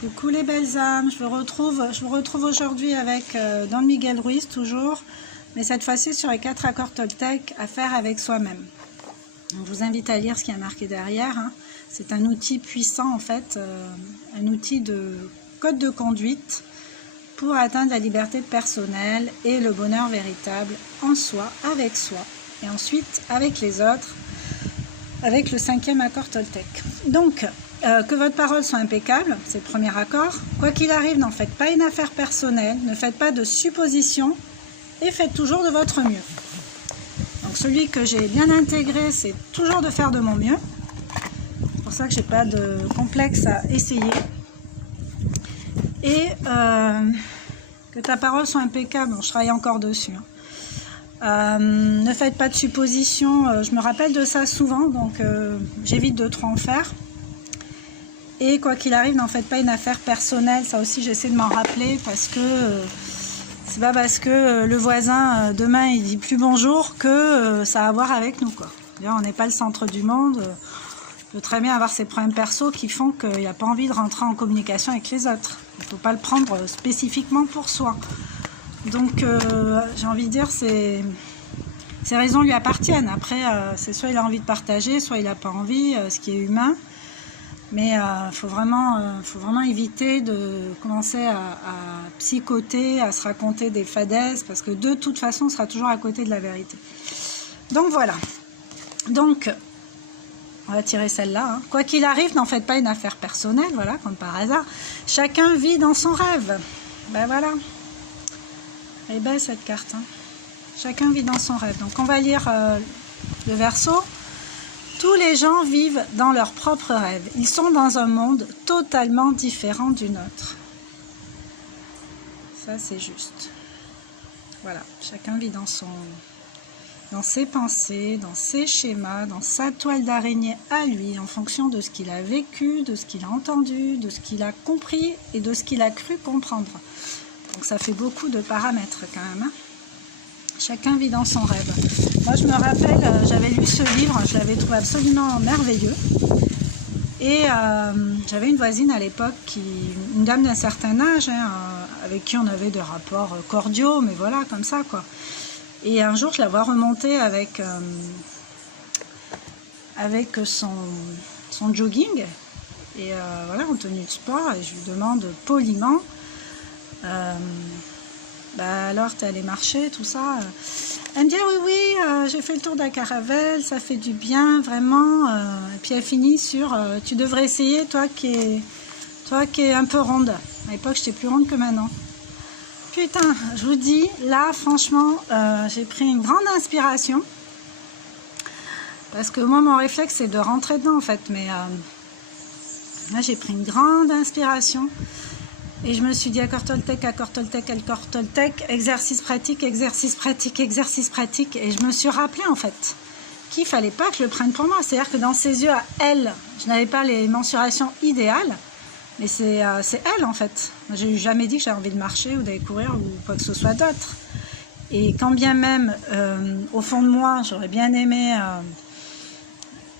Coucou les belles âmes, je vous retrouve aujourd'hui avec Don Miguel Ruiz toujours, mais cette fois-ci sur les 4 accords Toltec à faire avec soi-même. Je vous invite à lire ce qui est marqué derrière. Hein. C'est un outil puissant en fait, un outil de code de conduite pour atteindre la liberté personnelle et le bonheur véritable en soi, avec soi, et ensuite avec les autres, avec le 5e accord Toltec. Donc, que votre parole soit impeccable, c'est le premier accord. Quoi qu'il arrive, n'en faites pas une affaire personnelle, ne faites pas de suppositions et faites toujours de votre mieux. Donc celui que j'ai bien intégré, c'est toujours de faire de mon mieux. C'est pour ça que j'ai pas de complexe à essayer. Et que ta parole soit impeccable, bon, je travaille encore dessus. Hein. Ne faites pas de suppositions, je me rappelle de ça souvent, donc j'évite de trop en faire. Et quoi qu'il arrive, n'en faites pas une affaire personnelle, ça aussi j'essaie de m'en rappeler parce que c'est pas parce que le voisin demain il dit plus bonjour que ça a à voir avec nous, quoi. On n'est pas le centre du monde, on peut très bien avoir ses problèmes perso qui font qu'il n'y a pas envie de rentrer en communication avec les autres. Il ne faut pas le prendre spécifiquement pour soi. Donc j'ai envie de dire, ces raisons lui appartiennent. Après, c'est soit il a envie de partager, soit il n'a pas envie, ce qui est humain. Mais faut vraiment éviter de commencer à psychoter, à se raconter des fadaises, parce que de toute façon, on sera toujours à côté de la vérité. Donc voilà. Donc, on va tirer celle-là. Hein. Quoi qu'il arrive, n'en faites pas une affaire personnelle, voilà, comme par hasard. Chacun vit dans son rêve. Ben voilà. Elle est belle cette carte. Hein. Chacun vit dans son rêve. Donc on va lire le verso. Tous les gens vivent dans leurs propres rêves. Ils sont dans un monde totalement différent du nôtre. Ça, c'est juste. Voilà, chacun vit dans ses pensées, dans ses schémas, dans sa toile d'araignée à lui, en fonction de ce qu'il a vécu, de ce qu'il a entendu, de ce qu'il a compris et de ce qu'il a cru comprendre. Donc ça fait beaucoup de paramètres quand même. Hein. Chacun vit dans son rêve. Moi, je me rappelle, j'avais lu ce livre, je l'avais trouvé absolument merveilleux. Et j'avais une voisine à l'époque, une dame d'un certain âge, hein, avec qui on avait des rapports cordiaux, mais voilà, comme ça, quoi. Et un jour, je la vois remonter avec son jogging, et voilà, en tenue de sport, et je lui demande poliment... bah alors t'es allé marcher, tout ça. Elle me dit oui, j'ai fait le tour de la Caravelle, ça fait du bien, vraiment. Et puis elle finit sur tu devrais essayer, toi qui es un peu ronde. À l'époque j'étais plus ronde que maintenant. Putain, je vous dis, là franchement, j'ai pris une grande inspiration. Parce que moi mon réflexe c'est de rentrer dedans en fait. Mais là j'ai pris une grande inspiration. Et je me suis dit accord Toltec, exercice pratique, exercice pratique, exercice pratique. Et je me suis rappelé en fait qu'il ne fallait pas que je le prenne pour moi. C'est-à-dire que dans ses yeux à elle, je n'avais pas les mensurations idéales. Mais c'est elle en fait. Je n'ai jamais dit que j'avais envie de marcher ou d'aller courir ou quoi que ce soit d'autre. Et quand bien même, au fond de moi, j'aurais bien aimé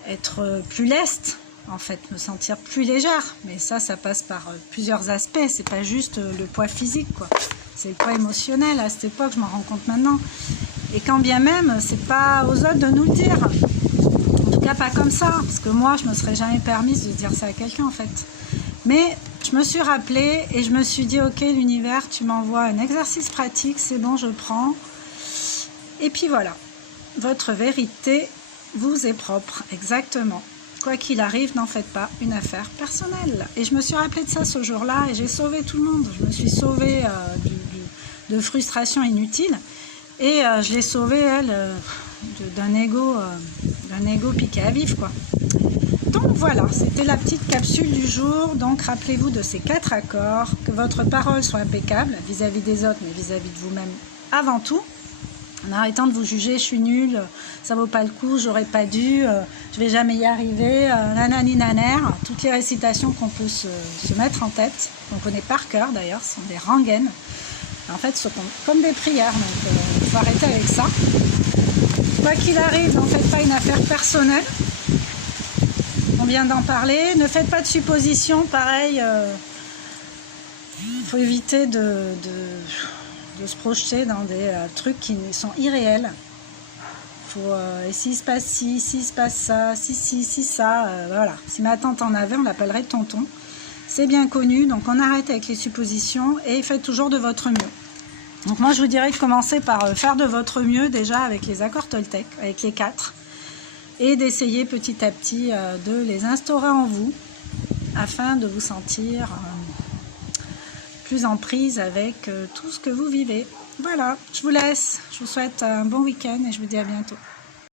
être plus leste. En fait, me sentir plus légère, mais ça passe par plusieurs aspects, c'est pas juste le poids physique, quoi. C'est le poids émotionnel, à cette époque, je m'en rends compte maintenant. Et quand bien même, c'est pas aux autres de nous le dire. En tout cas, pas comme ça, parce que moi, je me serais jamais permise de dire ça à quelqu'un, en fait. Mais je me suis rappelée et je me suis dit, ok, l'univers, tu m'envoies un exercice pratique, c'est bon, je prends. Et puis voilà, votre vérité vous est propre, exactement. Quoi qu'il arrive, n'en faites pas une affaire personnelle. Et je me suis rappelé de ça ce jour-là et j'ai sauvé tout le monde. Je me suis sauvée de frustration inutile et je l'ai sauvée, elle, d'un ego piqué à vif, quoi. Donc voilà, c'était la petite capsule du jour. Donc rappelez-vous de ces 4 accords, que votre parole soit impeccable vis-à-vis des autres, mais vis-à-vis de vous-même avant tout. En arrêtant de vous juger, je suis nulle, ça vaut pas le coup, j'aurais pas dû, je vais jamais y arriver, nanani naner, toutes les récitations qu'on peut se mettre en tête, qu'on connaît par cœur d'ailleurs, ce sont des rengaines. En fait, ce sont comme des prières, donc il faut arrêter avec ça. Quoi qu'il arrive, n'en faites pas une affaire personnelle. On vient d'en parler. Ne faites pas de suppositions, pareil. Il faut éviter de se projeter dans des trucs qui sont irréels. Et s'il se passe ci, s'il se passe ça, si ça, voilà. Si ma tante en avait, on l'appellerait tonton. C'est bien connu, donc on arrête avec les suppositions et faites toujours de votre mieux. Donc moi je vous dirais de commencer par faire de votre mieux déjà avec les accords Toltec, avec les 4, et d'essayer petit à petit de les instaurer en vous afin de vous sentir plus en prise avec tout ce que vous vivez. Voilà, je vous laisse, je vous souhaite un bon week-end et je vous dis à bientôt.